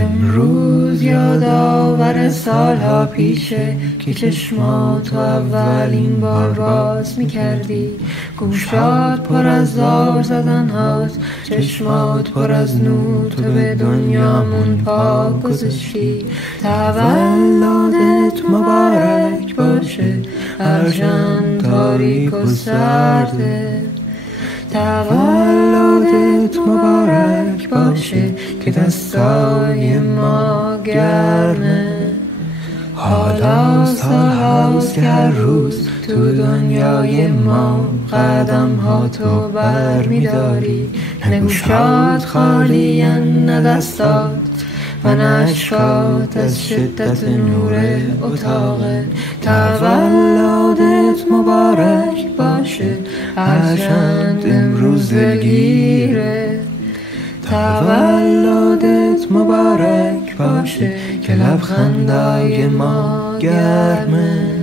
امروز یادآور سالها پیشه که چشماتو اولین بار باز میکردی. گوشات پر از زار زدن هاست، چشمات پر از نور، تو به دنیامون پاک گذاشتی. تولدت مبارک باشه هرچند تاریک و سرده. تولدت مبارک باشه که دستای ما گرمه. حالا سال هاست که هر روز تو دنیای ما قدم ها تو بر میداری. نه گوشات خالی نه دستات و نه اشکات از شدت نور اتاقه. تولدت مبارک باشه هرچند امروز دلگیره. تولدت مبارک باشه که لبخندای ما گرمه.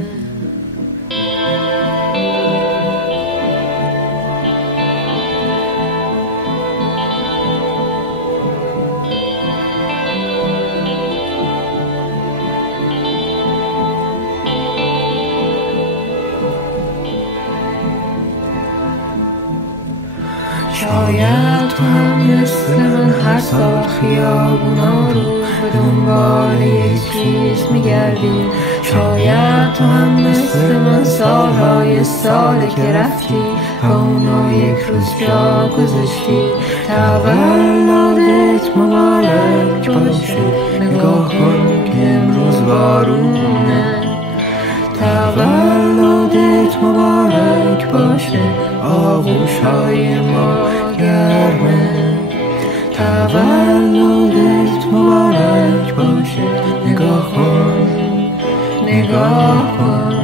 شاید تو هم مثل من هر سال خیابونا رو به دنبال یک چیز میگردی. شاید تو هم مثل من سالهای ساله که رفتی و اونو یک روز جا گذاشتی. تولدت مبارک باشه، نگاه کن که امروز بارونه. تولدت مبارک باشه آغوشهای ما گرمه. تولدت مبارک باشه، نگاه کن نگاه کن.